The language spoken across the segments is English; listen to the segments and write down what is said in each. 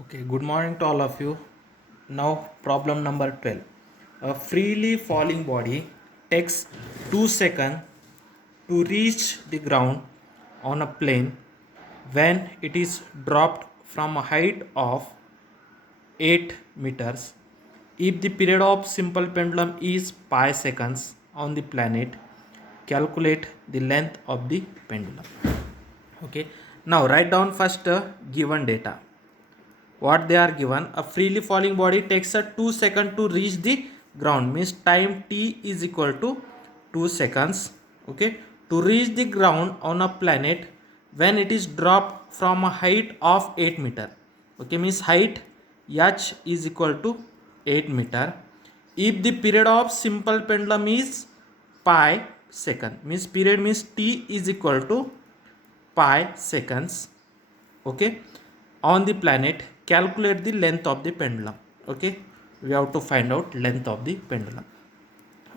Okay, good morning to all of you. Now, problem number 12. A freely falling body takes 2 seconds to reach the ground on a plane when it is dropped from a height of 8 meters. If the period of simple pendulum is pi seconds on the planet, calculate the length of the pendulum. Okay, now write down first given data. What they are given, a freely falling body takes a 2 seconds to reach the ground, means time t is equal to 2 seconds. Okay, to reach the ground on a planet when it is dropped from a height of 8 meter. Okay, means height h is equal to 8 meter. If the period of simple pendulum is pi second, means period means t is equal to pi seconds. Okay, on the planet, calculate the length of the pendulum. Okay, we have to find out length of the pendulum.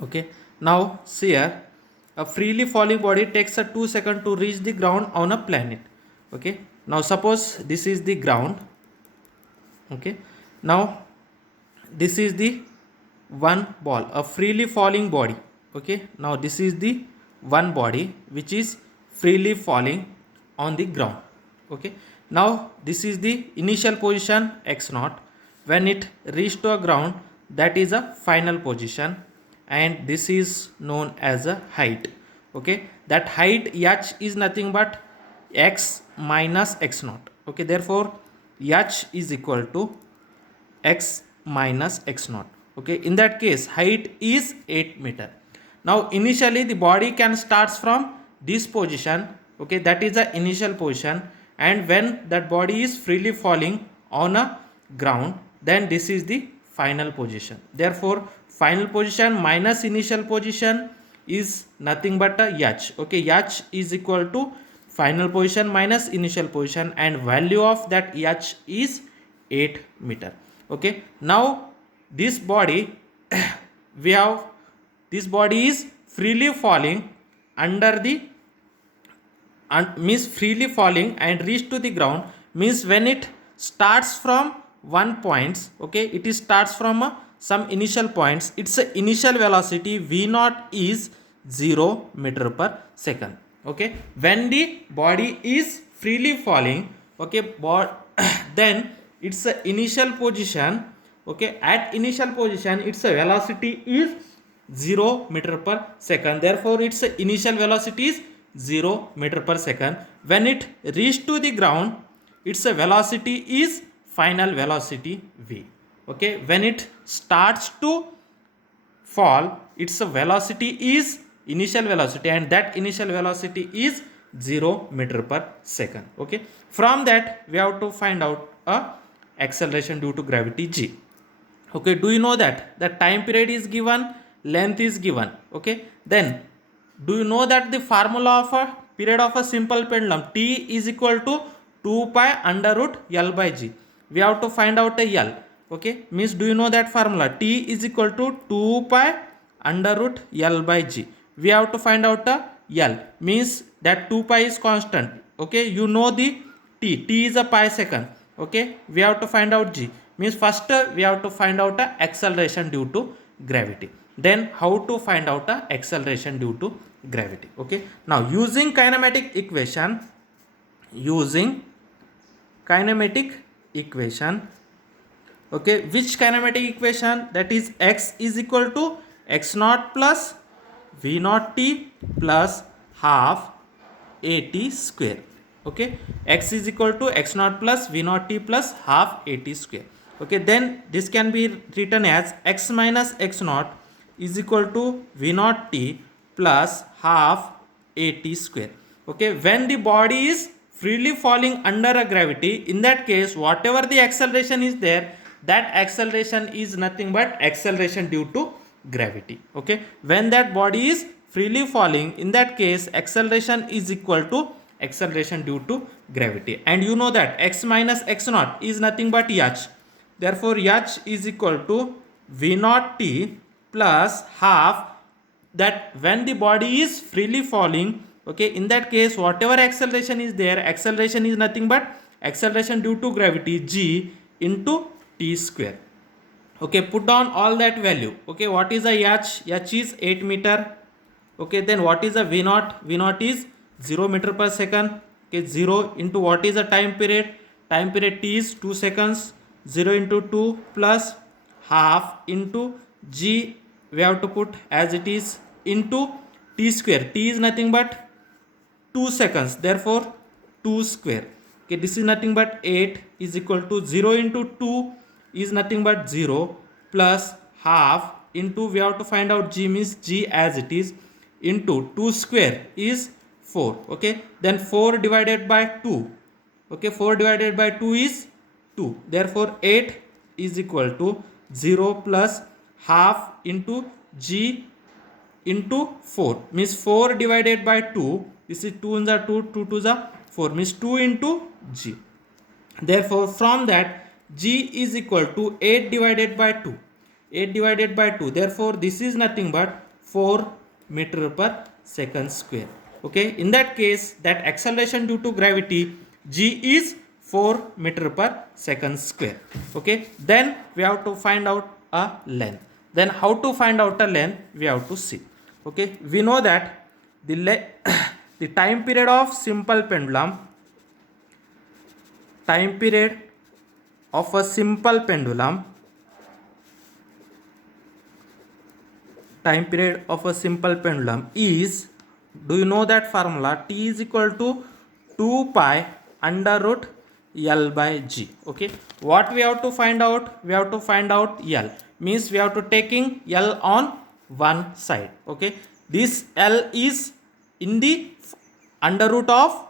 Okay, now see here, a freely falling body takes a 2 seconds to reach the ground on a planet. Okay, now suppose this is the ground. Okay, now this is the one ball, a freely falling body. Okay, now this is the one body which is freely falling on the ground. Okay, now this is the initial position x naught. When it reached to a ground, that is a final position, and this is known as a height. Okay, that height h is nothing but x minus x naught. Okay, therefore h is equal to x minus x naught. Okay, in that case height is 8 meter. Now initially the body can starts from this position. Okay, that is the initial position, and when that body is freely falling on a ground, then this is the final position. Therefore final position minus initial position is nothing but a h. Okay, h is equal to final position minus initial position, and value of that h is 8 meter. Okay, now this body we have, this body is freely falling under the means freely falling and reach to the ground, means when it starts from one points. Okay, it is starts from some initial points, its initial velocity v naught is 0 meter per second. Okay, when the body is freely falling, okay, then its initial position, okay, at initial position its velocity is 0 meter per second. Therefore its initial velocity is 0 meter per second. When it reach to the ground, its velocity is final velocity v. Okay, when it starts to fall, its velocity is initial velocity, and that initial velocity is 0 meter per second. Okay, from that we have to find out a acceleration due to gravity g. Okay, do you know that the time period is given, length is given? Okay, then do you know that the formula of a period of a simple pendulum t is equal to 2 pi under root l by g? We have to find out a l. Okay, means do you know that formula t is equal to 2 pi under root l by g? We have to find out a l, means that 2 pi is constant. Okay, you know the t is a pi second. Okay, we have to find out g, means first we have to find out a acceleration due to gravity, then how to find out a acceleration due to gravity. Okay, now using kinematic equation, okay, which kinematic equation? That is x is equal to x naught plus v naught t plus half at square. Okay, x is equal to x naught plus v naught t plus half at square. Okay, then this can be written as x minus x naught is equal to v naught t plus half at square. Okay, when the body is freely falling under a gravity, in that case whatever the acceleration is there, that acceleration is nothing but acceleration due to gravity. Okay, when that body is freely falling, in that case acceleration is equal to acceleration due to gravity, and you know that x minus x naught is nothing but h. Therefore h is equal to v naught t plus half, that when the body is freely falling, okay, in that case whatever acceleration is there, acceleration is nothing but acceleration due to gravity g into t square. Okay, put down all that value. Okay, what is the h? H is 8 meter. Okay, then what is the v naught? V naught is 0 meter per second. Okay, 0 into what is the time period? Time period t is 2 seconds. 0 into 2 plus half into g, we have to put as it is, into t square. T is nothing but 2 seconds, therefore 2 square. Okay, this is nothing but 8 is equal to 0 into 2 is nothing but 0 plus half into, we have to find out g, means g as it is, into 2 square is 4. Okay, then 4 divided by 2. Okay, 4 divided by 2 is 2, therefore 8 is equal to 0 plus half into g into 4, means 4 divided by 2, this is 2 in the 2, 2 to the 4, means 2 into g. Therefore from that g is equal to 8 divided by 2, 8 divided by 2, therefore this is nothing but 4 meter per second square. Okay, in that case, that acceleration due to gravity g is 4 meter per second square. Okay, then we have to find out a length. Then how to find out a length, we have to see. Okay, we know that the the time period of simple pendulum, time period of a simple pendulum, time period of a simple pendulum is, do you know that formula? T is equal to 2 pi under root L by G. Okay, what we have to find out? We have to find out L, means we have to taking L on one side. Okay, this L is in the under root of,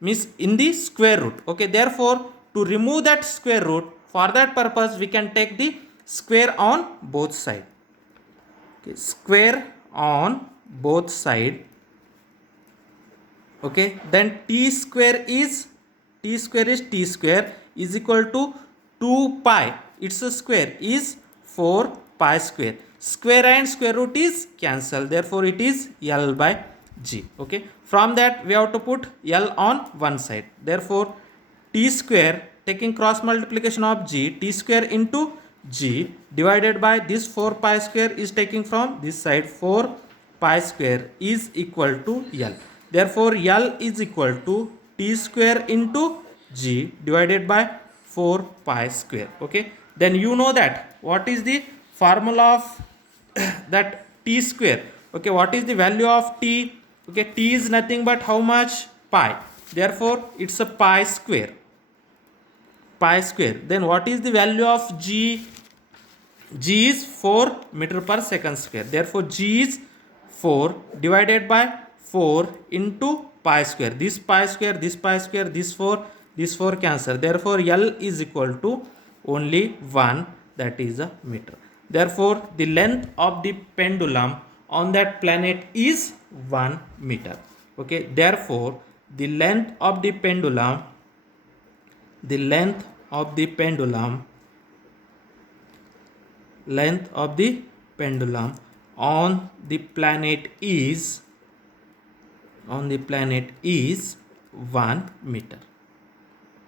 means in the square root. Okay, therefore to remove that square root, for that purpose we can take the square on both side. Okay, square on both side. Okay, then t square is t square is equal to 2 pi, its a square is 4 pi square. Square and square root is cancelled, therefore it is L by G. Okay, from that we have to put L on one side, therefore t square, taking cross multiplication of G, t square into G divided by this 4 pi square is taking from this side, 4 pi square is equal to L. Therefore L is equal to t square into G divided by 4 pi square. Okay, then you know that what is the formula of that t square. Okay, what is the value of t? Okay, t is nothing but how much? Pi, therefore it's a pi square. Pi square. Then what is the value of g? G is 4 meter per second square, therefore G is 4 divided by 4 into pi square. This pi square, this pi square, this 4 cancel, therefore L is equal to only 1, that is a meter. Therefore the length of the pendulum on that planet is 1 meter. Okay, therefore the length of the pendulum, length of the pendulum on the planet is 1 meter.